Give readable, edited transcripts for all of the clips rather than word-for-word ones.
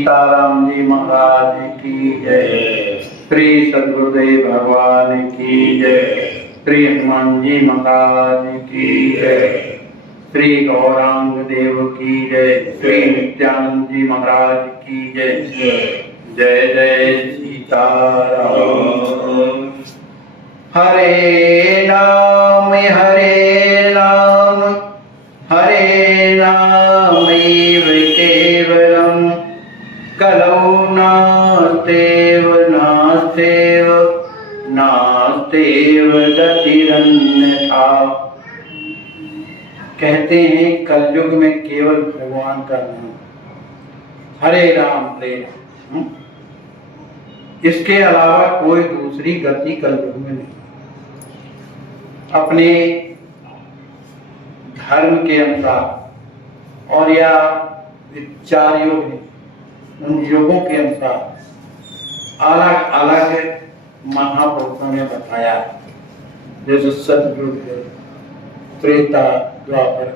सीताराम जी महाराज की जय। श्री सद्गुरुदेव भगवान की जय। श्री हनुमान जी महाराज की जय। श्री गौरांग देव की जय। श्री नित्यानंद जी महाराज की जय। जय जय सीताराम। हरे राम हरे राम केवलम कलौ नास्तेव गतिरन्यथा। कहते हैं कलयुग में केवल भगवान का नाम हरे राम। इसके अलावा कोई दूसरी गति कलयुग में नहीं। अपने धर्म के अनुसार और या विचार योग है, उन योगों के अनुसार अलग अलग महापुरुषों ने बताया, जैसे सतयुग है, त्रेता, द्वापर।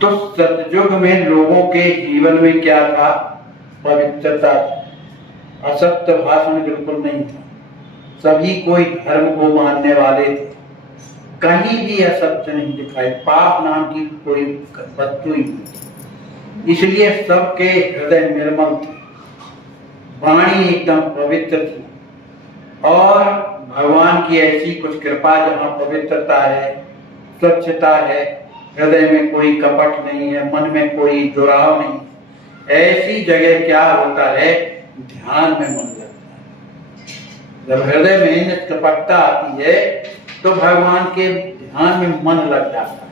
तो सतयुग में लोगों के जीवन में क्या था? पवित्रता। असत्य भाषण बिल्कुल नहीं था। सभी कोई धर्म को मानने वाले थे। कहीं भी असत्य नहीं दिखाई। पाप नाम की कोई वस्तु ही नहीं। इसलिए सबके हृदय निर्मल थे, वाणी एकदम पवित्र थी। और भगवान की ऐसी कुछ कृपा, जहाँ पवित्रता है, स्वच्छता है, हृदय में कोई कपट नहीं है, मन में कोई दुराव नहीं, ऐसी जगह क्या होता है? ध्यान में मन लगता है। जब हृदय में निष्कपटता आती है तो भगवान के ध्यान में मन लग जाता है।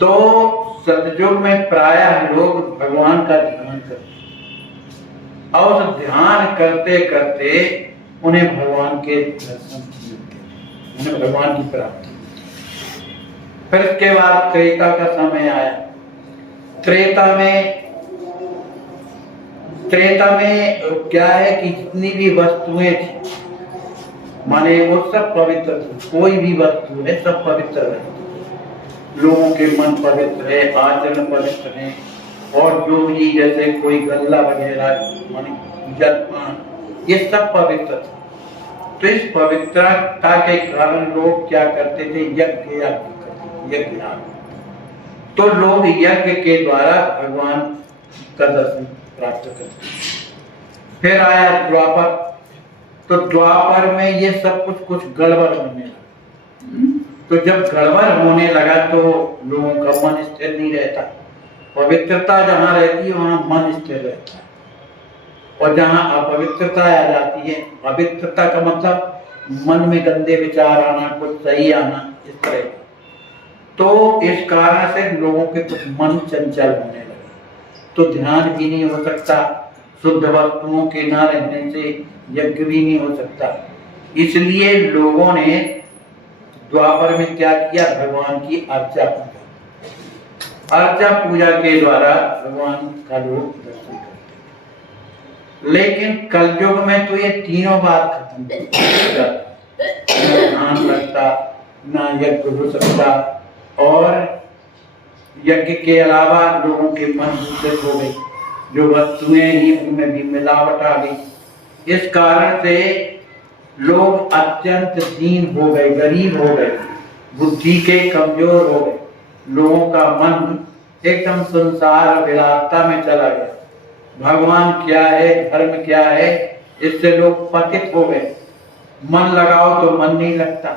तो सतयुग में प्रायः लोग भगवान का ध्यान करते हैं और ध्यान करते करते उन्हें भगवान के दर्शन मिलते, उन्हें भगवान की प्राप्ति। फिर इसके बाद त्रेता का समय आया। त्रेता में क्या है कि जितनी भी वस्तुएं थी, माने वो सब पवित्र थी। कोई भी वस्तु है, सब पवित्र है। लोगों के मन पवित्र है, आचरण पवित्र है, और जो भी जैसे कोई गल्ला वगैरह, माने जलपान, ये सब पवित्र थे। तो इस पवित्रता के कारण लोग क्या करते थे? यज्ञ। तो लोग यज्ञ के द्वारा भगवान का दर्शन प्राप्त करते। फिर आया द्वापर। तो द्वापर में ये सब कुछ गड़बड़ होने लगा। तो जब गड़बड़ होने लगा तो लोगों का मन स्थिर नहीं रहता। पवित्रता जहाँ रहती है वहाँ मन स्थिर रहता है, और जहाँ अपवित्रता आ जाती है, पवित्रता का मतलब मन में गंदे विचार आना, कुछ सही आना, इस तरह का। तो इस कारण से लोगों के कुछ मन चंचल होने लगे। तो ध्यान भी नहीं हो सकता, शुद्ध वस्तुओं के न रहने से यज्ञ भी नहीं हो सकता। इसलिए लोगों ने द्वापर में क्या किया? भगवान की अर्चा पूजा के द्वारा भगवान का लोग दर्शन करते। लेकिन कलयुग में तो ये तीनों बात खत्म हो जाती। न ध्यान लगता, न यज्ञ हो सकता, और यज्ञ के अलावा लोगों के मन दूषित हो गई। जो वस्तुएं ही उनमें भी मिलावट आ गई। इस कारण से लोग अत्यंत दीन हो गए, गरीब हो गए, बुद्धि के कमजोर हो गए। लोगों का मन एकदम संसार विलासता में चला गया। भगवान क्या है, धर्म क्या है, इससे लोग पतित हो गए। मन लगाओ तो मन नहीं लगता,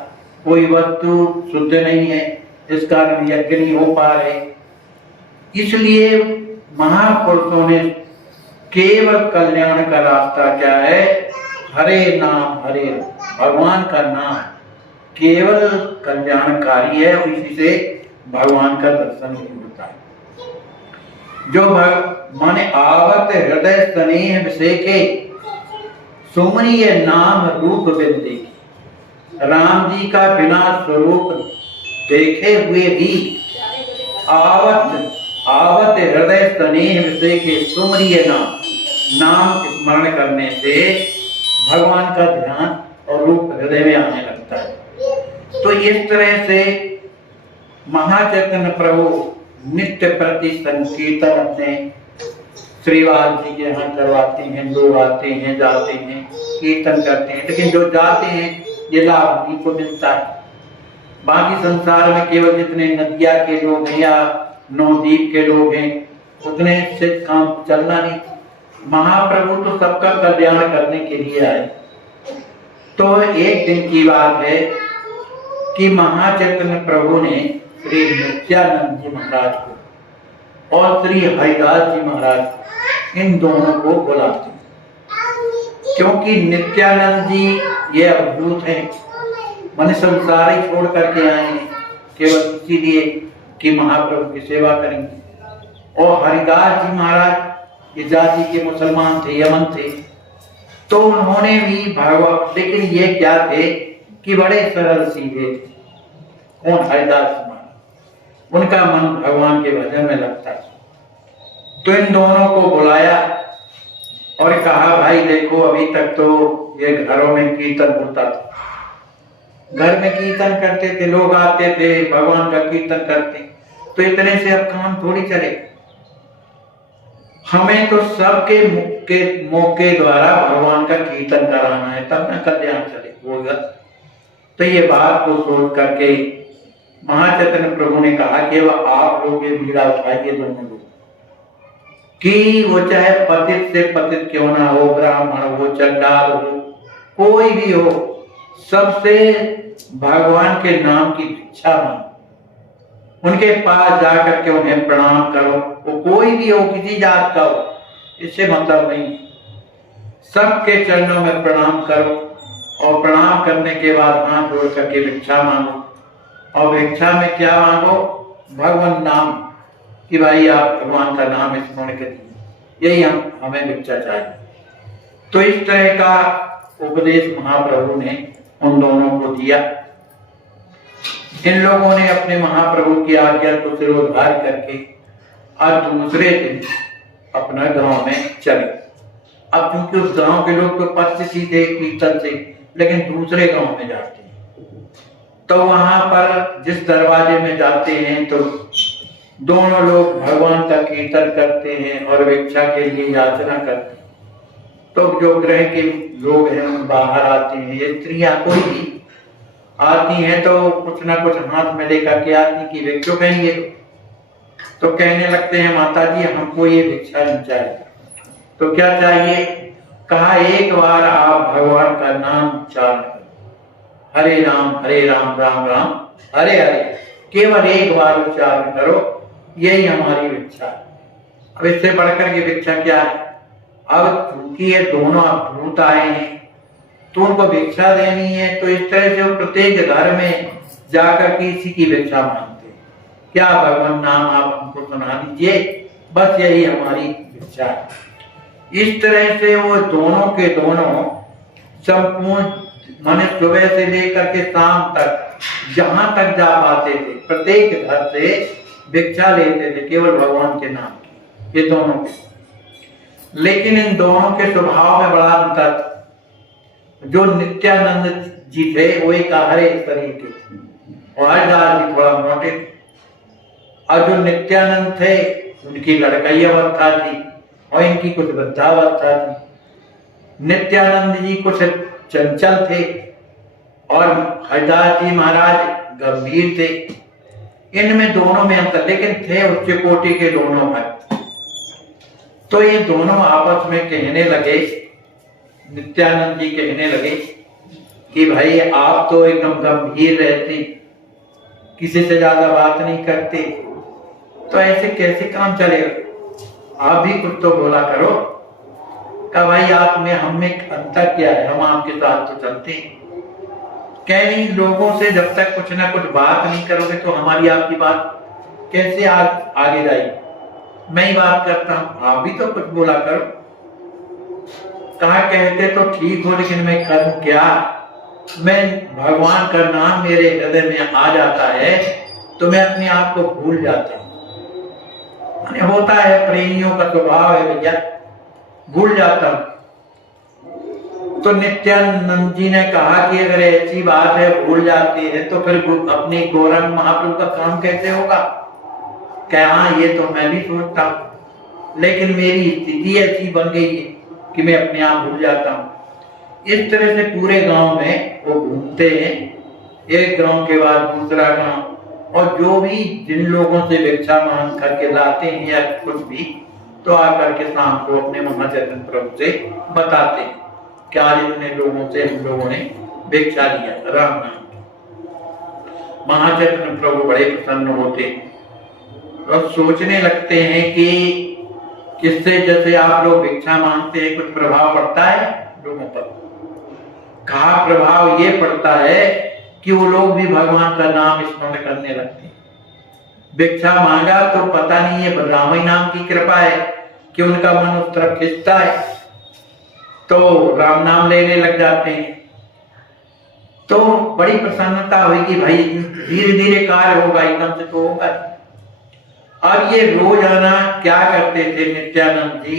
कोई वस्तु शुद्ध नहीं है, इस कारण यज्ञ नहीं हो पा रहे। इसलिए महापुरुषों ने केवल कल्याण का रास्ता क्या है? हरे नाम हरे राम। भगवान का नाम केवल कल्याणकारी है, और इसी से भगवान का दर्शन होता है। जो माने आवत हृदय स्नेह विषेके, सुमरिय नाम रूप विदे। राम जी का बिना स्वरूप देखे हुए भी आवत हृदय स्नेह विषेके सुमरिय नाम स्मरण करने से भगवान का ध्यान और रूप हृदय में आने लगता है। तो इस तरह से महाचैतन्य प्रभु नित्य प्रति संकीर्तन अपने श्रीवाल जी के यहाँ करवाते हैं, लोग आते हैं, जाते हैं, कीर्तन करते हैं, लेकिन जो जाते हैं ये लाभ उन्हीं को मिलता है। बाकी संसार में केवल जितने नदिया के लोग हैं या नवद्वीप के लोग हैं उतने से काम चलना नहीं। महाप्रभु तो सबका कल्याण करने के लिए आए। तो एक दिन की बात है कि महाचैतन्य प्रभु ने श्री नित्यानंद जी महाराज को और श्री हरिदास जी महाराज इन दोनों को बुलाते, क्योंकि नित्यानंद जी ये अद्भुत हैं, मन संसार ही छोड़ करके आए हैं केवल इसीलिए कि महाप्रभु की सेवा करेंगे। और हरिदास जी महाराज ये जाति के मुसलमान थे, यमन थे, तो उन्होंने भी भगवत, लेकिन ये क्या थे कि बड़े सरल सीधे थे। कौन? हरिदास जी महाराज, उनका मन भगवान के भजन में लगता है। तो इन दोनों को बुलाया और कहा भाई देखो अभी तक तो ये घरों में कीर्तन होता था, घर में कीर्तन करते थे, लोग आते थे भगवान का कीर्तन करते, तो इतने से अब काम थोड़ी चले। हमें तो सबके मौके द्वारा भगवान का कीर्तन कराना है, तब ना कल्याण चले होगा। तो ये बात को सोच करके महाचैतन्य प्रभु ने कहा कि वह आप लोग ये बीड़ा उठाइए, दोनों लोग, कि वो चाहे पतित से पतित क्यों ना हो, ब्राह्मण हो, चंडाल हो, कोई भी हो, सबसे भगवान के नाम की भिक्षा मांगो, उनके पास जाकर के उन्हें प्रणाम करो। वो कोई भी हो, किसी जात का हो, इससे मतलब नहीं, सबके चरणों में प्रणाम करो और प्रणाम करने के बाद हाथ जोड़ करके भिक्षा मांगो। और भिक्षा में क्या मांगो? भगवान नाम, कि भाई आप भगवान का नाम स्मरण करिए, यही हमें भिक्षा चाहिए। तो इस तरह का उपदेश महाप्रभु ने उन दोनों को दिया। इन लोगों ने अपने महाप्रभु की आज्ञा को सिरोधार करके और दूसरे दिन अपना गांव में चले। अब क्योंकि उस गांव के लोग तो परिचित थे कीर्तन से, लेकिन दूसरे गांव में जाते हैं, तो वहां पर जिस दरवाजे में जाते हैं तो दोनों लोग भगवान का कीर्तन करते हैं और भिक्षा के लिए याचना करते हैं। तो जो ग्रह के लोग हैं बाहर आते हैं, ये स्त्रियां कोई भी आती हैं तो कुछ ना कुछ हाथ में लेकर के आती कि भिक्षु कहेंगे, तो कहने लगते हैं माता जी हमको ये भिक्षा नहीं चाहिए। तो क्या चाहिए? कहा एक बार आप भगवान का नाम उच्चारण करो, हरे राम राम राम हरे हरे, केवल एक बार उच्चारण करो, यही हमारी भिक्षा है। अब इससे बढ़कर के भिक्षा क्या है? अब चूंकि ये दोनों अद्भुत आए हैं तो उनको भिक्षा देनी है, तो इस तरह से वो प्रत्येक घर में जाकर के इसी की भिक्षा मांगते हैं, क्या भगवान नाम आप हमको सुना दीजिए, बस यही हमारी भिक्षा है। इस तरह से वो दोनों के दोनों संपूर्ण माने सुबह से लेकर के शाम तक जहां तक जा पाते थे प्रत्येक घर से भिक्षा लेते थे, केवल भगवान के नाम की, ये दोनों के। लेकिन इन दोनों के स्वभाव में बड़ा अंतर था। जो नित्यानंद जी थे वो एक हरे शरीर के थे और हरिदास जी थोड़ा मोटे थे, और जो नित्यानंद थे उनकी लड़कई अवस्था थी और इनकी कुछ वृद्धावस्था थी। नित्यानंद जी कुछ चंचल थे और हरिदास जी महाराज गंभीर थे। इनमें दोनों में अंतर, लेकिन थे उच्च कोटि के दोनों भक्त। तो ये दोनों आपस में कहने लगे, नित्यानंद जी कहने लगे कि भाई आप तो एकदम गंभीर रहते, किसी से ज्यादा बात नहीं करते, तो ऐसे कैसे काम चलेगा? आप भी कुछ तो बोला करो। कहा भाई आप में हम में अंतर क्या है, हम आपके साथ तो चलते हैं। कहीं लोगों से जब तक कुछ ना कुछ बात नहीं करोगे तो हमारी आपकी बात कैसे आगे जाएगी? मैं ही बात करता हूं, आप भी तो कुछ बोला करो। कहा कहते तो ठीक हो, लेकिन मैं करूं क्या? मैं भगवान का नाम मेरे हृदय में आ जाता है तो मैं अपने आप को भूल जाता हूं। होता है, प्रेमियों का स्वभाव है भैया, भूल जाता हूं। तो नित्यानंद जी ने कहा कि अगर ऐसी बात है भूल जाती है तो फिर अपने गौरंग महाप्रभु का काम कैसे होगा? क्या हाँ, ये तो मैं भी सोचता हूं, लेकिन मेरी स्थिति ऐसी बन गई है कि मैं अपने आप भूल जाता हूँ। इस तरह से पूरे गांव में वो घूमते हैं, एक गांव के बाद दूसरा गांव, और जो भी जिन लोगों से भिक्षा मांग करके लाते हैं या कुछ भी, तो आकर के शाम को अपने महाचैतन्य प्रभु से बताते हैं कि आज इतने लोगों से हम लोगों ने भिक्षा लिया राम नाम। महाचैतन्य प्रभु बड़े प्रसन्न होते और सोचने लगते हैं कि किससे जैसे आप लोग भिक्षा मांगते हैं कुछ प्रभाव पड़ता है लोगों पर। कहा प्रभाव ये पड़ता है कि वो लोग भी भगवान का नाम स्मरण करने लगते हैं। भिक्षा मांगा तो पता नहीं है राम ही नाम की कृपा है कि उनका मन उस तरफ खिंचता है, तो राम नाम लेने लग जाते हैं। तो बड़ी प्रसन्नता हुई कि भाई धीरे धीरे कार्य होगा, एकदम से तो होगा। अब ये रोजाना क्या करते थे नित्यानंद जी,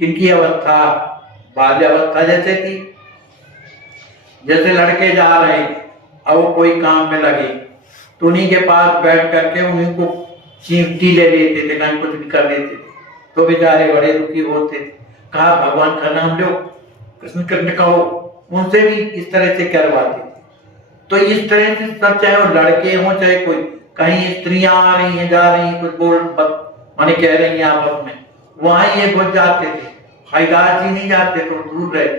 किनकी अवस्था बाल्यावस्था जैसे थी, जैसे लड़के जा रहे अब वो कोई काम में लगे तो उन्हीं के पास बैठ करके उन्हीं को चींटी ले लेते थे, कहीं कुछ भी कर लेते थे, तो बेचारे बड़े दुखी होते थे। कहा भगवान का नाम लो, कृष्ण कृष्ण कहो, उनसे भी इस तरह से करवाते थे। तो इस तरह से सब, चाहे वो लड़के हों चाहे कोई, कहीं स्त्रियां आ रही हैं जा रही हैं कुछ बोल माने कह रही हैं आपस में, वहां ये घुस जाते थे। हरिदास जी नहीं जाते तो दूर रहते,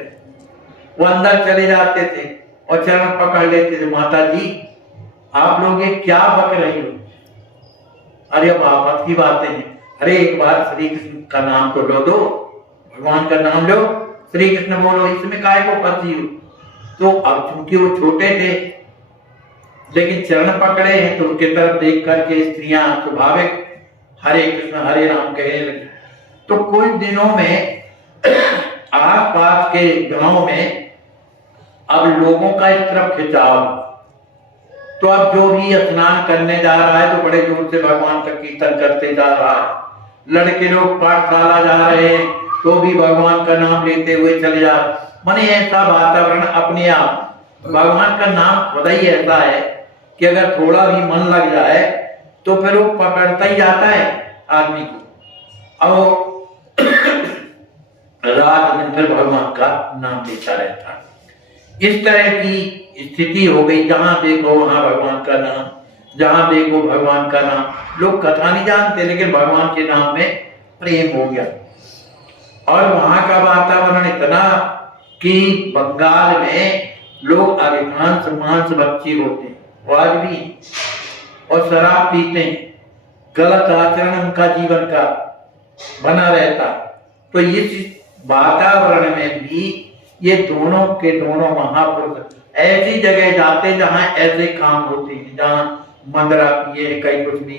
वो अंदर चले जाते थे और चरण पकड़ लेते थे, माता जी आप लोग ये क्या बक रही हो, अरे अब आपस की बातें हैं, अरे एक बार श्री कृष्ण का नाम तो लो, दो भगवान का नाम लो, श्री कृष्ण बोलो, इसमें काय को फंसी हो। तो अब चूंकि वो छोटे थे लेकिन चरण पकड़े हैं तो उनके तरफ देख करके स्त्रियां स्वाभाविक हरे कृष्ण हरे राम कहने लगी। तो कुछ दिनों में आस पास के गांव में अब लोगों का इस तरफ खिंचाव, तो अब जो भी स्नान करने जा रहा है तो बड़े जोर से भगवान का कीर्तन करते जा रहा है, लड़के लोग पाठशाला जा रहे हैं तो भी भगवान का नाम लेते हुए चले जा रहे। माने ऐसा वातावरण अपने आप, भगवान का नाम खुदा ही ऐसा है कि अगर थोड़ा भी मन लग जाए तो फिर वो पकड़ता ही जाता है आदमी को, और रात दिन फिर भगवान का नाम लेता रहता है। इस तरह की स्थिति हो गई, जहां देखो वहां भगवान का नाम, जहां देखो भगवान का नाम। लोग कथा नहीं जानते लेकिन भगवान के नाम में प्रेम हो गया। और वहां का वातावरण इतना कि बंगाल में लोग अधिकांश मांस भक्षी होते हैं आज भी, और शराब पीते हैं, गलत आचरण उनका जीवन का बना रहता। तो इस वातावरण में भी ये दोनों के दोनों महापुरुष ऐसी जगह जाते जहां ऐसे काम होते हैं, जहां मंदरा पिए कहीं कुछ भी।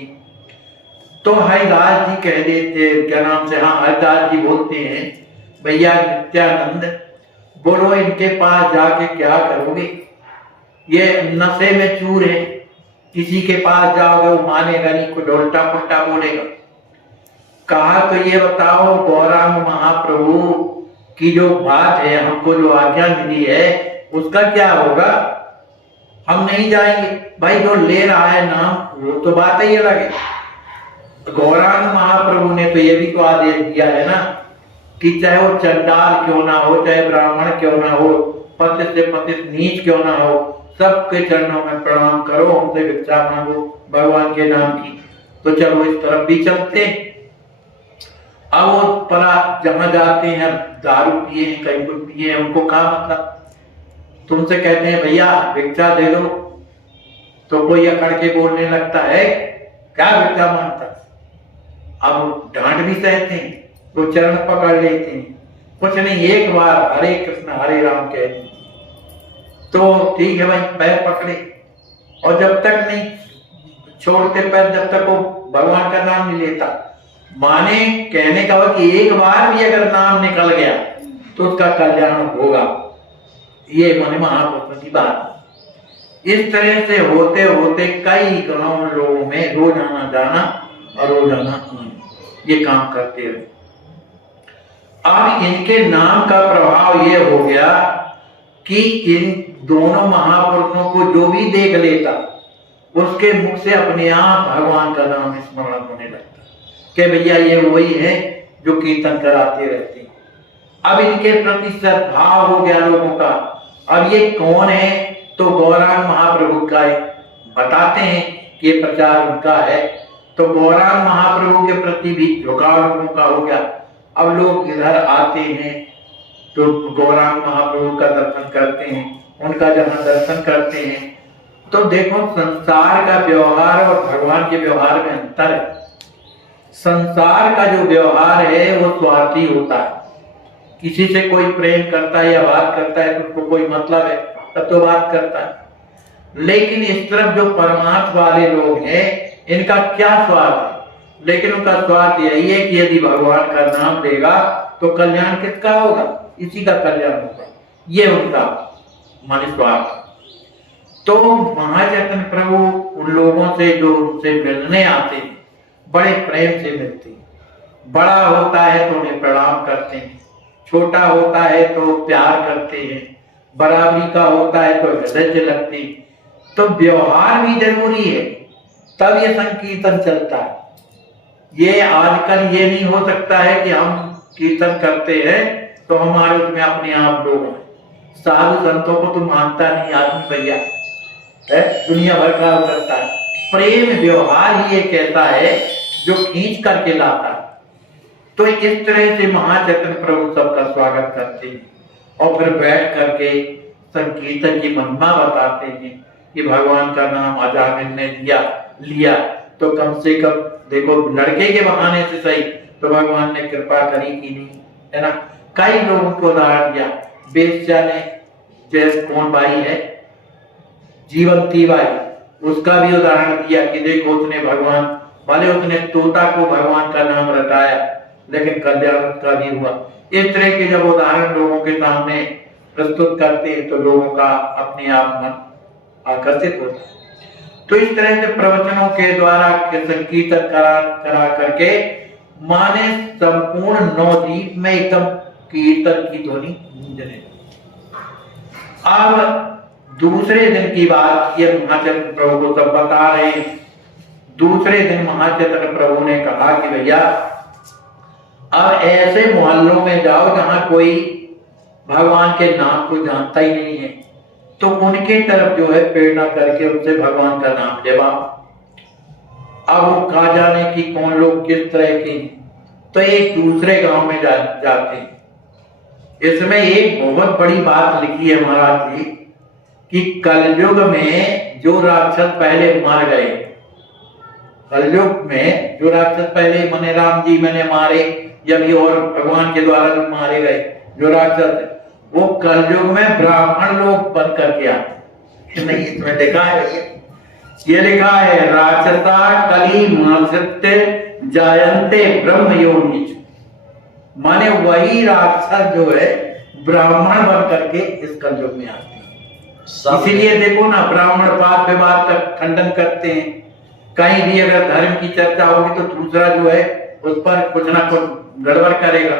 तो हरिदास जी कह देते, क्या नाम से, हाँ हरिदास जी बोलते हैं, भैया नित्यानंद बोलो इनके पास जाके क्या करोगे, ये नशे में चूर है, किसी के पास जाओगे वो मानेगा नहीं, कुछ उल्टा पुल्टा बोलेगा। कहा तो ये बताओ गौरांग महाप्रभु की जो बात है, हमको जो आज्ञा मिली है उसका क्या होगा, हम नहीं जाएंगे। भाई जो ले रहा है नाम वो तो बात ही अलग है, गौरांग महाप्रभु ने तो ये भी तो आदेश दिया है ना कि चाहे वो चंडाल क्यों ना हो, चाहे ब्राह्मण क्यों ना हो, पतित से पतित नीच क्यों ना हो, सबके चरणों में प्रणाम करो, उनसे भिक्षा मांगो भगवान के नाम की। तो चलो इस तरफ भी चलते। अब वो परा जहां जाते हैं दारू पिए कहीं कुछ पिए, उनको कहा मतलब, तुमसे कहते हैं भैया भिक्षा दे दो तो कोई अकड़ के बोलने लगता है क्या भिक्षा मांगता। अब डांट भी सहते हैं तो चरण पकड़ लेते हैं, कुछ नहीं एक बार हरे कृष्ण हरे राम कह देते तो ठीक है भाई, पैर पकड़े, और जब तक नहीं छोड़ते पैर, जब तक वो भगवान का नाम नहीं लेता। माने कहने का हो कि एक बार भी अगर नाम निकल गया तो उसका कल्याण होगा, ये माने महापुरुषों की बात। इस तरह से होते होते कई गांव लोगों में रोजाना जाना और रोजाना आना, ये काम करते रहे। अब इनके नाम का प्रभाव ये हो गया कि इन दोनों महापुरुषों को जो भी देख लेता उसके मुख से अपने आप भगवान का नाम स्मरण होने लगता कि भैया ये वही है जो कीर्तन कराते रहते हैं। अब इनके प्रति सद्भाव हो गया लोगों का। अब ये कौन है, तो गौरांग महाप्रभु का बताते हैं कि ये प्रचार उनका है। तो गौरांग महाप्रभु के प्रति भी झुकाव लोगों का हो गया। अब लोग इधर आते हैं तो गौरांग महाप्रभु का दर्शन करते हैं, उनका जहाँ दर्शन करते हैं तो देखो संसार का व्यवहार और भगवान के व्यवहार में अंतर है। संसार का जो व्यवहार है वो स्वार्थी होता है, किसी से कोई प्रेम करता है या बात करता है तो उसको कोई मतलब है तब तो बात करता है। लेकिन इस तरफ जो परमार्थ वाले लोग हैं इनका क्या स्वार्थ है, लेकिन उनका स्वार्थ यही है कि यदि भगवान का नाम लेगा तो कल्याण किसका होगा, इसी का कल्याण होगा, ये उनका मन स्वार्थ। तो महाचैतन्य प्रभु उन लोगों से जो उनसे मिलने आते हैं बड़े प्रेम से मिलते हैं। बड़ा होता है तो उन्हें प्रणाम करते हैं, छोटा होता है तो प्यार करते हैं, बराबरी का होता है तो हृदय से लगते हैं। तो व्यवहार भी जरूरी है, तब ये संकीर्तन चलता है। ये आजकल ये नहीं हो सकता है कि हम कीर्तन करते हैं तो हमारे उसमें अपने आप लोग हैं। साधु संतों को तो मानता नहीं आदमी भैया है, दुनिया भर का करता है। प्रेम व्यवहार ही एक ऐसा है जो खींच करके लाता है। तो इस तरह से महाचैतन्य प्रभु सबका स्वागत करते हैं और फिर बैठ करके संकीर्तन की महिमा बताते हैं कि भगवान का नाम अजामिल ने लिया तो कम से कम देखो लड़के के बहाने से सही तो भगवान ने कृपा करी कि नहीं, है ना। कई लोगों को उदाहरण दिया, बेश्या ने जैसे कौन बाई है जीवंती बाई, उसका भी उदाहरण दिया कि देखो उसने भगवान भले उसने तोता को भगवान का नाम रटाया लेकिन कल्याण उसका भी हुआ। इस तरह के जब उदाहरण लोगों के सामने प्रस्तुत करते हैं तो लोगों का अपने आप मन आकर्षित होता है। तो इस तरह से प्रवचनों के द्वारा संकीर्तन करा करके माने संपूर्ण नवद्वीप में एकदम कीर्तन की ध्वनि गूंजने। अब दूसरे दिन की बात ये महाचैतन्य प्रभु को सब बता रहे हैं। दूसरे दिन महाचैतन्य प्रभु ने कहा कि भैया अब ऐसे मोहल्लों में जाओ जहां कोई भगवान के नाम को जानता ही नहीं है, तो उनके तरफ जो है प्रेरणा करके उनसे भगवान का नाम लेवा। अब वो कहा जाने की कौन लोग किस तरह के, तो एक दूसरे गांव में जाते हैं। इसमें एक बहुत बड़ी बात लिखी है महाराज जी कि कलयुग में जो राक्षस पहले मर गए, कलयुग में जो राक्षस पहले मने राम जी मैंने मारे या भी और भगवान के द्वारा जो मारे गए जो राक्षस वो कलयुग में ब्राह्मण लोग बन करके आते। नहीं इसमें लिखा है, ये लिखा है राक्षसा कली मासत्य जायन्ते ब्रह्म योनिच, माने वही राक्षस जो है ब्राह्मण बन करके इस कलयुग में आते हैं। इसीलिए देखो ना ब्राह्मण वाद विवाद का खंडन करते हैं। कहीं भी अगर धर्म की चर्चा होगी तो दूसरा जो है उस पर कुछ ना कुछ गड़बड़ करेगा,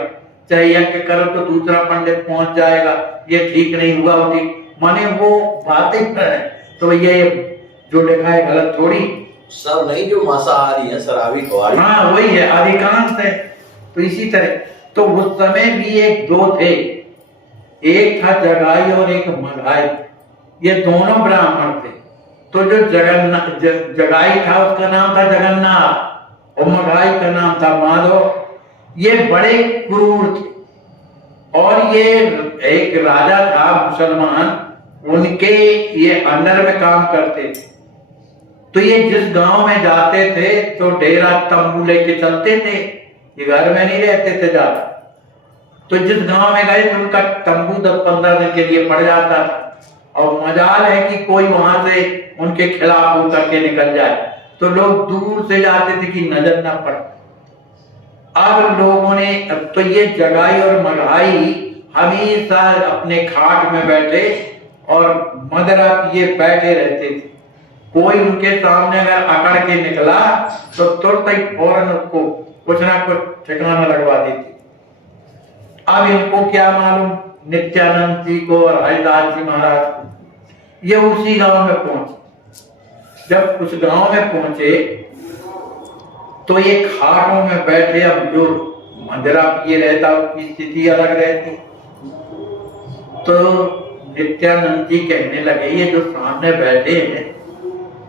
चाहे यज्ञ करो तो दूसरा पंडित पहुंच जाएगा, ये ठीक नहीं हुआ होती, माने वो बातें कर रहे हैं। तो ये जो लिखा है गलत थोड़ी, सब नहीं जो मांसाहारी है शराबी कुआरी, हाँ वही है अधिकांश है। तो इसी तरह तो उस समय भी एक दो थे, एक था जगाई और एक मघाई, ये दोनों ब्राह्मण थे। तो जो जगाई था उसका नाम था जगन्नाथ और मघाई का नाम था माधव। ये बड़े क्रूर थे और ये एक राजा था मुसलमान, उनके ये अंडर में काम करते थे। तो ये जिस गांव में जाते थे तो डेरा तंबू लेके चलते थे, ये घर में नहीं रहते थे ज्यादा। तो जिस गांव में गए तो उनका तंबू 10-15 दिन के लिए पड़ जाता था और मजाल है कि कोई वहां से उनके खिलाफ होकर के निकल जाए, तो लोग दूर से जाते थे कि नजर ना पड़े। अब लोगों ने तो ये जगाई और मघाई हमेशा अपने खाट में बैठे और मदरा पिए बैठे रहते थे। कोई उनके सामने अगर अकड़ के निकला तो तुरंत ही फौरन उसको कुछ ना कुछ ठिकाना लगवा देते। अब इनको क्या मालूम नित्यानंद जी को और हरिदास जी महाराज को, ये उसी गांव में पहुंचे। जब उस गांव में पहुंचे तो ये खाटों में बैठे, अब जो मंजरा पिए रहता, उसकी स्थिति अलग रहती। तो नित्यानंद जी कहने लगे, ये जो सामने बैठे हैं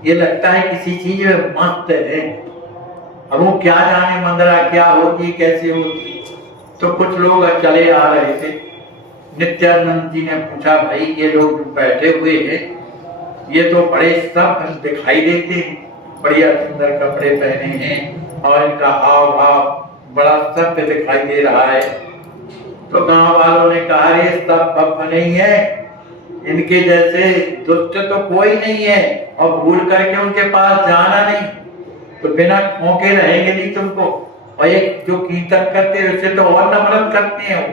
ये लगता है किसी चीज में मस्त है। अब वो क्या जाने मंजरा क्या होती कैसे होती। तो कुछ लोग चले आ रहे थे। नित्यानंद जी ने पूछा, भाई ये लोग बैठे हुए हैं ये तो बड़े सब दिखाई देते हैं, बढ़िया सुंदर कपड़े पहने हैं और इनका हाव भाव बड़ा सत्य दिखाई दे रहा है। तो गांव वालों ने कहा, ये सब बप नहीं है, इनके जैसे दुष्ट तो कोई नहीं है, और भूल करके उनके पास जाना नहीं, तो बिना ठोके रहेंगे नहीं तुमको। और एक जो कीर्तन करते हैं उससे तो और नफरत करते हैं।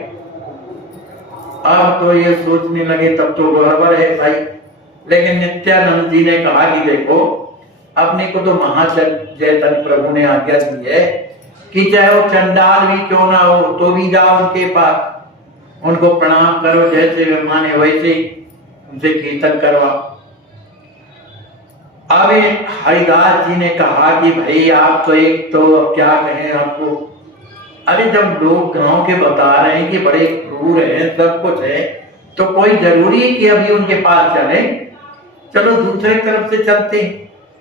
अब तो ये सोचने लगे तब तो गड़बड़ है भाई। लेकिन नित्यानंद जी ने कहा कि देखो, अपने को तो महाचैतन्य प्रभु ने आज्ञा दी है कि चाहे वो चंडाल भी क्यों ना हो तो भी जाओ उनके पास, उनको प्रणाम करो, जैसे वे माने वैसे उनसे कीर्तन करवाओ। अब हरिदास जी ने कहा कि भाई आप तो एक तो क्या कहें आपको, अरे जब लोग गांव के बता रहे हैं कि बड़े क्रूर हैं सब कुछ है, तो कोई जरूरी है कि अभी उनके पास चले? चलो दूसरे तरफ से चलते,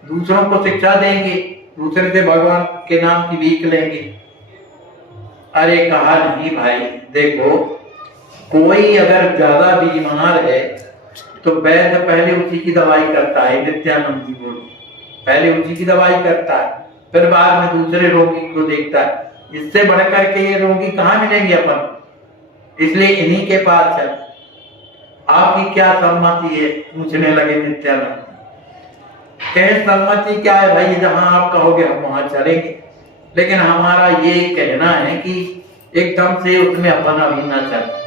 दूसरों को शिक्षा देंगे, दूसरे से भगवान के नाम की भीख लेंगे। अरे कहा नहीं भाई, देखो कोई अगर ज्यादा बीमार है तो वैद्य पहले उसी की दवाई करता है। नित्यानंद जी बोले, पहले उसी की दवाई करता है, फिर बाद में दूसरे रोगी को देखता है। इससे बढ़कर के ये रोगी कहाँ मिलेंगे अपन, इसलिए इन्हीं के पास चल। आपकी क्या सम्मति है, पूछने लगे नित्यानंद। कहे सम्मति क्या है भाई, जहां आप कहोगे हम वहां चलेंगे, लेकिन हमारा ये कहना है कि एकदम से उसमें अपन अभी ना चले,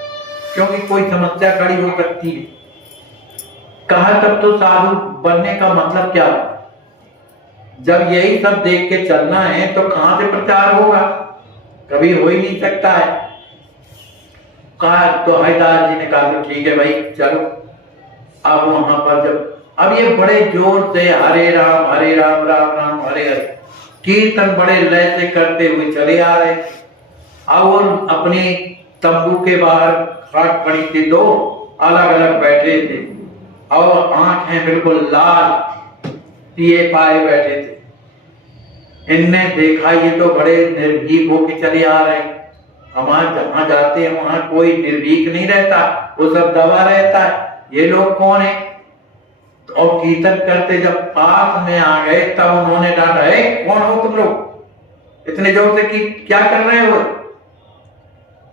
क्योंकि कोई समस्या खड़ी हो सकती है। कहा तब तो साधु बनने का मतलब क्या है? जब यही सब देख के चलना है तो कहां से प्रचार होगा, कभी हो ही नहीं सकता है। कहा तो हरिदास जी ने कहा ठीक है भाई चलो। अब वहां पर जब अब ये बड़े जोर से हरे राम राम राम हरे हरे कीर्तन बड़े लय से करते हुए चले आ रहे। अब वो अपने तंबू के बाहर खाट पड़ी थी, दो अलग अलग बैठे थे और आंखें बिल्कुल लाल पिए पाए बैठे थे। इनने देखा ये तो बड़े निर्भीक होके चले आ रहे। हमारे जहां जाते हैं वहां कोई निर्भीक नहीं रहता, वो सब दबा रहता है। ये लोग कौन है? और कीर्तन करते जब पास में आ गए तब उन्होंने डांटा, है कौन हो तुम लोग, इतने जोर से कि क्या कर रहे हो?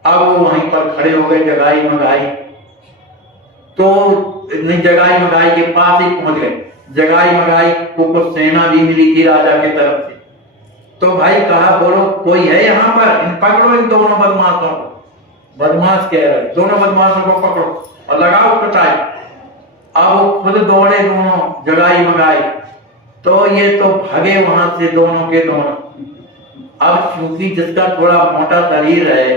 अब वो वहीं पर खड़े हो गए, जगाई मगाई। तो जगाई मगाई के पास ही पहुंच गए। जगाई मगाई को कुछ सेना भी मिली थी राजा के तरफ से। तो भाई कहा, बोलो कोई है यहाँ पर, इन पकड़ो इन दोनों बदमाशों को। बदमाश कह रहे, दोनों बदमाशों को पकड़ो और लगाओ पिटाई। अब वो खुद दौड़े दोनों, जगाई मगाई, तो ये तो भागे वहां से दोनों के दोनों। अब चूंकि जिसका थोड़ा मोटा शरीर है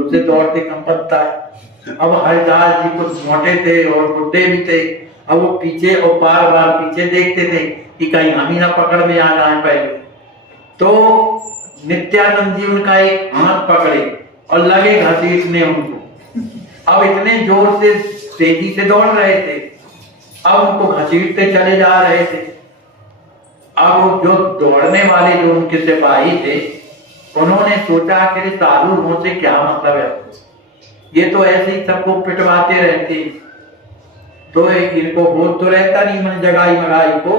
उसे दौड़ते कम पड़ता है। अब हरिदास जी कुछ मोटे थे और बुढ़े भी थे। अब वो पीछे और बार बार पीछे देखते थे कि कहीं हम ही ना पकड़ में आ जाए पहले। तो नित्यानंद जी उनका एक हाथ पकड़े और लगे घसीटने उनको। अब इतने जोर से तेजी से दौड़ रहे थे, अब उनको घसीटते चले जा रहे थे। अब जो दौड़ने वाले जो उनके सिपाही थे उन्होंने सोचा कि साधु होने से क्या मतलब है, ये तो ऐसे ही सबको पिटवाते रहते, तो इनको बोध तो रहता नहीं मन जगाई मगाई को,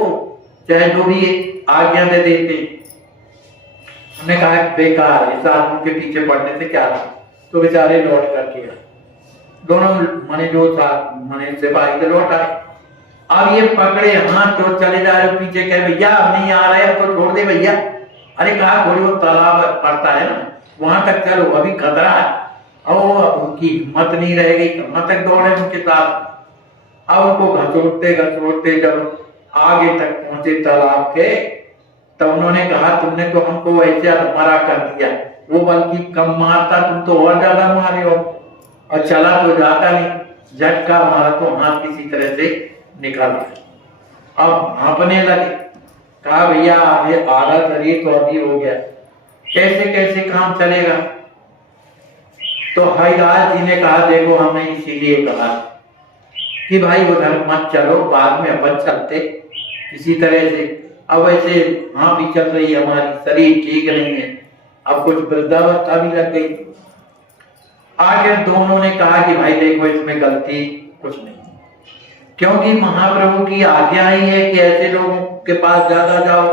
चाहे जो भी आज्ञा दे देते। उन्होंने कहा बेकार है, साधु के पीछे पड़ने से क्या, तो बेचारे लौट करके दोनों मने जो मने सिपाही से लौट आए। अब ये पकड़े हाथ तो चले जा रहे, पीछे कहे भैया अब नहीं आ रहे, अब तो छोड़ दे भैया। अरे कहा थोड़ी वो तालाब पड़ता है ना, वहां तक चलो, अभी खतरा है। और उनकी हिम्मत नहीं रह गई, कहां तक दौड़े उनके साथ। अब उनको घसोटते घसोटते जब आगे तक पहुंचे तालाब के, तब उन्होंने कहा तुमने तो हमको ऐसे मारा कर दिया, वो बल्कि कम मारता, तुम तो और ज्यादा मारे हो, और चला तो जाता नहीं, झटका मारा तो हाथ किसी तरह से निकाल दिया। अब हाँपने लगे। कहा भैया आधे आधा शरीर तो अभी हो गया, कैसे कैसे काम चलेगा। तो हरिदास जी ने कहा देखो हमें इसीलिए कहा कि भाई उधर मत चलो, बाद में अपन चलते किसी तरह से। अब ऐसे हाँ भी चल रही है, हमारी शरीर ठीक नहीं है, अब कुछ वृद्धावस्था भी लग गई। आखिर दोनों ने कहा कि भाई देखो इसमें गलती कुछ नहीं, क्योंकि महाप्रभु की आज्ञा ही है कि ऐसे लोगों के पास ज्यादा जाओ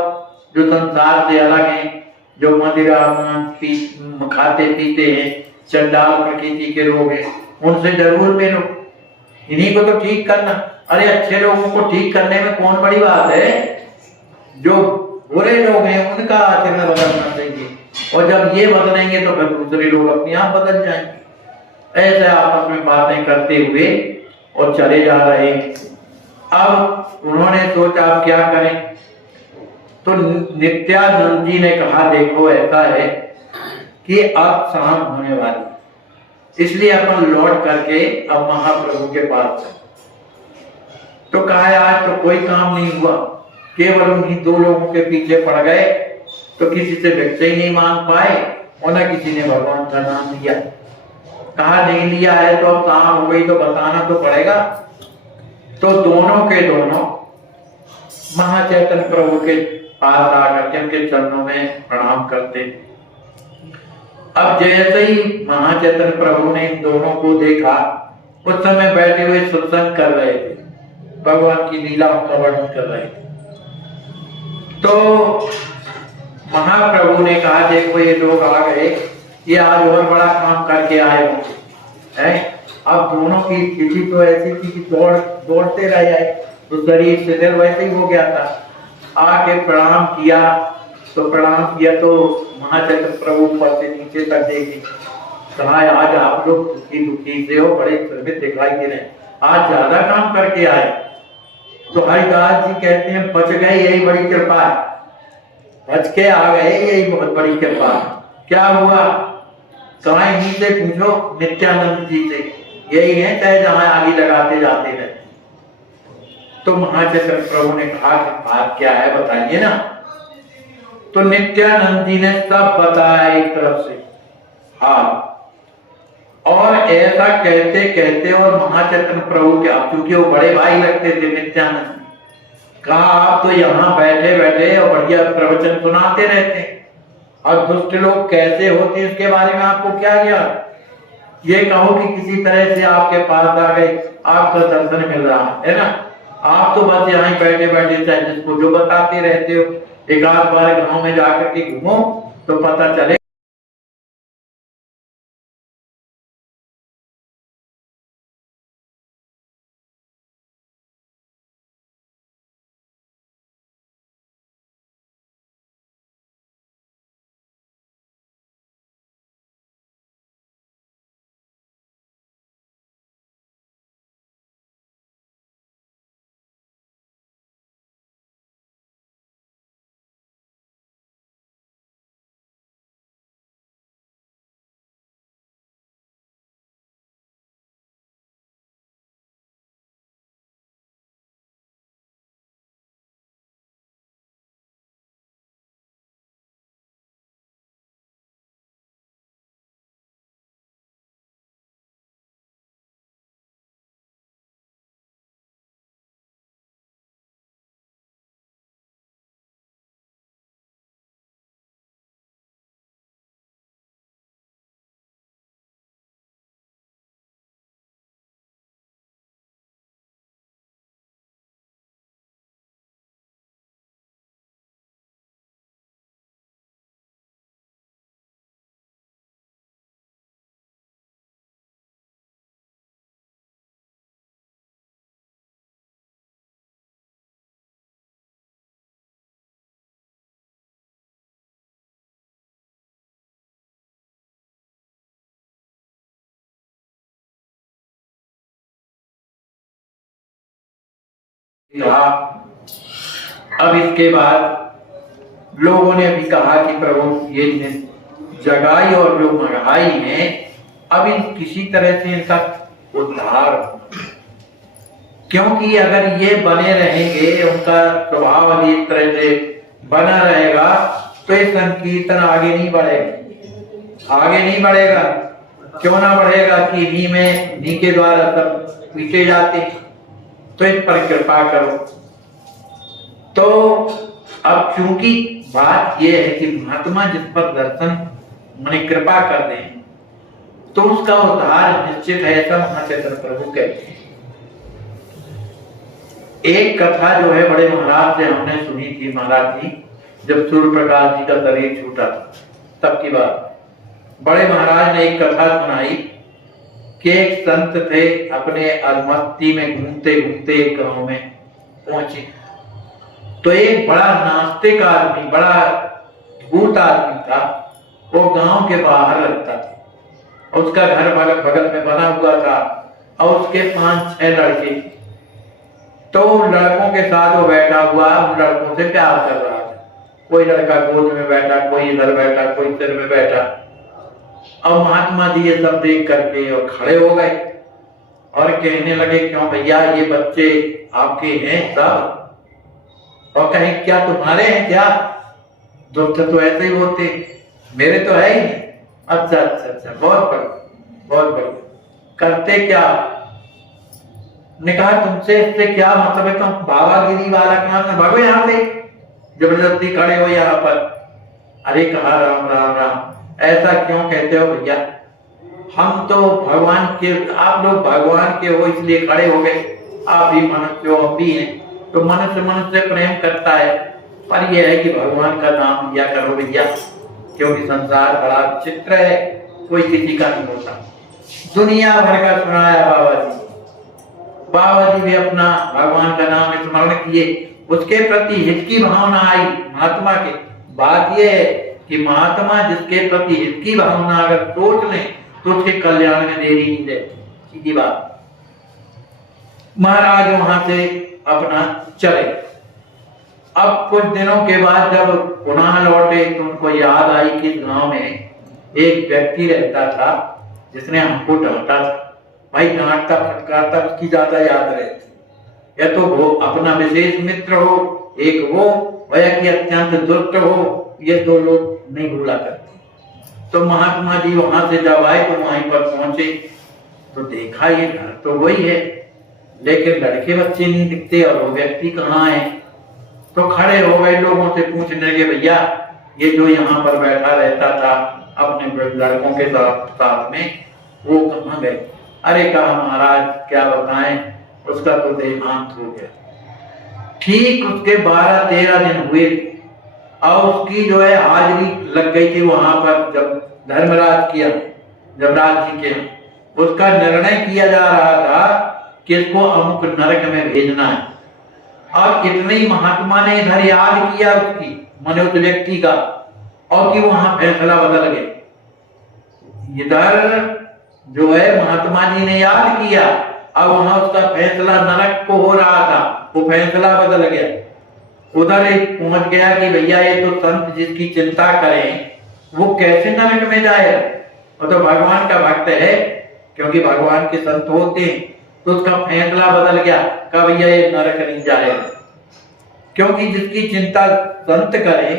जो संसार से अलग हैं, जो मदिरा मांस खाते पीते हैं, चंडाल प्रकृति के लोग हैं, उनसे जरूर मिलो, इन्हीं को तो ठीक करना। अरे अच्छे लोगों को ठीक करने में कौन बड़ी बात है, जो बुरे लोग हैं उनका आचरण बदलना चाहिए, और जब ये बदलेंगे तो फिर दूसरे लोग अपने आप बदल जाएंगे। ऐसे आपस में बातें करते हुए और चले जा रहे हैं। अब उन्होंने सोचा अब क्या करें, तो नित्यानंद जी ने कहा देखो ऐसा है कि अब शाम होने वाली, इसलिए अपन लौट करके अब महाप्रभु के पास चले। तो कहा आज तो कोई काम नहीं हुआ, केवल उन्हीं दो लोगों के पीछे पड़ गए, तो किसी से भिक्षा ही नहीं मांग पाए और न किसी ने भगवान का नाम लिया। कहा नहीं लिया है तो अब शाम हो गई तो बताना तो पड़ेगा। तो दोनों के दोनों महाचैतन्य प्रभु के पास आकर के उनके चरणों में प्रणाम करते। अब जैसे ही महाचैतन्य प्रभु ने इन दोनों को देखा, उस समय बैठे हुए सत्संग कर रहे थे, भगवान की लीलाओं का वर्णन कर रहे थे। तो महाप्रभु ने कहा देखो ये लोग आ गए, ये आज और बड़ा काम करके आए हो हैं। अब दोनों की स्थिति तो ऐसी थी कि दौड़ते रह जाए, तो शरीर शिथिल वैसे ही हो गया था। आके प्रणाम किया तो महाचैतन्य प्रभु ऊपर से नीचे तक देखे, कहा आज आप लोग दुखी से हो, बड़े श्रमित दिखाई दे रहे हैं, आज ज्यादा काम करके आए। तो हरिदास जी कहते हैं बच गए यही बड़ी कृपा है, बच के आ गए यही बहुत बड़ी कृपा है। क्या हुआ, कहा इन्हीं से पूछो, नित्यानंद जी से, यही है चाहे जहां आगे लगाते जाते रहे। तो महाचैतन्य प्रभु ने कहा कि बात क्या है बताइए ना। तो नित्यानंद जी ने सब बताया एक तरफ से हाल, और ऐसा कहते कहते और महाचैतन्य प्रभु के, अब चूंकि वो बड़े भाई लगते थे नित्यानंद, कहा आप तो यहाँ बैठे बैठे और बढ़िया प्रवचन सुनाते रहते हैं, और दुष्ट लोग कैसे होते हैं इसके बारे में आपको क्या ज्ञान। ये कहो कि किसी तरह से आपके पास आ गए, आपका दर्शन मिल रहा है ना, आप तो बस यहाँ बैठे बैठे चाहे जिसको जो बताते रहते हो, एक आध बार गांव में जाकर के घूमो तो पता चले। अब इसके बाद लोगों ने भी कहा कि प्रभु ये जगाई और जो महंगाई है, अब इन किसी तरह से इनका उद्धार, क्योंकि अगर ये बने रहेंगे, उनका स्वभाव अभी इस तरह से बना रहेगा, तो ये संकीर्तन आगे नहीं बढ़ेगा, क्यों ना बढ़ेगा कि नी में नी के द्वारा सब पीटे जाते, तो इस पर कृपा करो। तो अब चूंकि बात यह है कि महात्मा जिस पर दर्शन माने कृपा कर दें तो उसका उद्धार निश्चित है, ऐसा महाचैतन्य प्रभु कहते हैं। एक कथा जो है बड़े महाराज से हमने सुनी थी, महाराज जी जब सूर्य प्रकाश जी का शरीर छूटा था तब की बात। बड़े महाराज ने एक कथा सुनाई कि एक संत थे, अपने अलमस्ती में घूमते घूमते एक गांव में पहुंचे, तो एक बड़ा नास्तिक आदमी, बड़ा धूर्त आदमी था, वो गांव के बाहर रहता था। उसका घर बगल में बना हुआ था और उसके 5-6 लड़के। तो लड़कों के साथ वो बैठा हुआ उन लड़कों से प्यार कर रहा था। कोई लड़का गोद में बैठा, कोई इधर बैठा, कोई सिर में बैठा। और महात्मा जी ये सब देख करके और खड़े हो गए और कहने लगे, क्यों भैया ये बच्चे आपके हैं सब? और कहें क्या तुम्हारे हैं क्या? दुष्ट तो ऐसे ही होते, मेरे तो है ही। अच्छा अच्छा अच्छा, बहुत बढ़िया बहुत बढ़िया। करते क्या? ने कहा तुमसे इससे क्या मतलब है, तुम बाबागिरी वाला काम ना भागो यहाँ से, जबरदस्ती खड़े हो यहाँ पर। अरे कहा राम राम राम, ऐसा क्यों कहते हो भैया? हम तो भगवान के, आप लोग भगवान के हो इसलिए खड़े हो गए। आप भी मनुष्य हो, हम भी हैं, तो मनुष्य मनुष्य प्रेम करता है, पर यह है कि भगवान का नाम लिया करो भैया, क्योंकि संसार बड़ा विचित्र है, कोई किसी का नहीं होता। दुनिया भर का सुनाया बाबा जी भी अपना भगवान का नाम स्मरण किए, उसके प्रति हित की भावना आई महात्मा के। बात यह है कि महात्मा जिसके प्रति हित की भावना अगर सोच लें तो उसके कल्याण में देरी नहीं रहती, सीधी बात। महाराज वहां से अपना चले। अब कुछ दिनों के बाद जब पुनः लौटे तो उनको याद आई कि गांव में एक व्यक्ति रहता था जिसने हमको डांटा था। भाई डांटता फटकारता उसकी ज्यादा याद रहती, या तो वो अपना विशेष मित्र हो, एक वो वह कि अत्यंत दुष्ट हो, ये दो लोग नहीं भूला करते। तो महात्मा जी वहां से जब आए तो वहीं पर पहुंचे तो देखा ये घर तो वही है, लेकिन लड़के बच्चे नहीं दिखते और वो व्यक्ति कहाँ है। तो खड़े हो गए, लोगों से पूछने लगे, भैया ये जो यहाँ पर बैठा रहता था अपने लड़कों के साथ में, वो कहाँ गए? अरे कहा महाराज क्या बताएं, उसका तो देहांत हो गया। ठीक उसके 12-13 दिन हुए और उसकी जो है हाजिरी लग गई थी वहां पर, जब धर्मराज किया, जब राज जी के उसका निर्णय किया जा रहा था कि इसको अमुक नरक में भेजना है। और कितने ही महात्मा ने इधर याद किया उसकी, माने उस व्यक्ति का, और कि वहां फैसला बदल गया। इधर जो है महात्मा जी ने याद किया और वहां उसका फैसला नरक को हो रहा था, वो फैसला बदल गया। उधर एक पहुंच गया कि भैया ये तो संत जिसकी चिंता करें वो कैसे नरक में जाए, वो तो भगवान का भक्त है, क्योंकि भगवान के संत होते हैं। तो उसका फैसला बदल गया, कहा भैया ये नरक नहीं जाएगा, क्योंकि जिसकी चिंता संत करे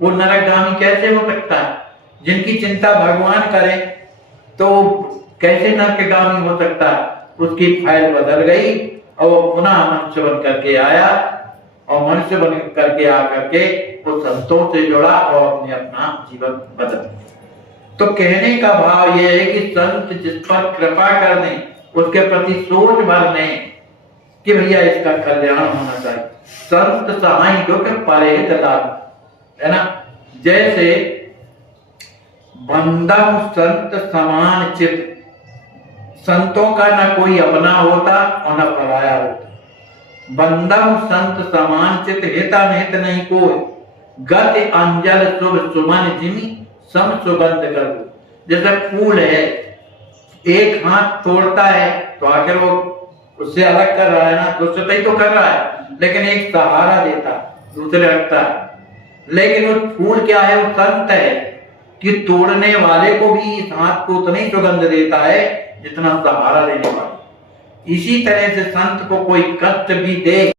वो नरकगामी कैसे हो सकता है? जिनकी चिंता भगवान करे तो कैसे नरकगामी हो सकता है? उसकी फाइल बदल गई और वो पुनः मनुष्य बन करके आया, और मनुष्य बन करके आकर के वो संतों से जुड़ा और अपने अपना जीवन बदल। तो कहने का भाव यह है कि संत जिस पर कृपा कर दें उसके प्रति सोच भर लें कि भैया इसका कल्याण होना चाहिए। संत सहाय दुख परे लाभ, है ना। जैसे बंदम संत समान चित, संतों का न कोई अपना होता और न पराया होता। बंदम संत समान चित, हिता निहित नहीं कोई, गति अंजल शुभ सुमन जिमी सम सुगंध करो। जैसे फूल है, एक हाथ तोड़ता है तो आखिर वो उससे अलग कर रहा है ना, दूसरे ही तो कर रहा है, लेकिन एक सहारा देता, दूसरे रखता है। लेकिन वो फूल क्या है? वो संत है कि तोड़ने वाले को भी इस हाथ को उतनी सुगंध देता है जितना सहारा देने वाला। इसी तरह से संत को कोई कष्ट भी दे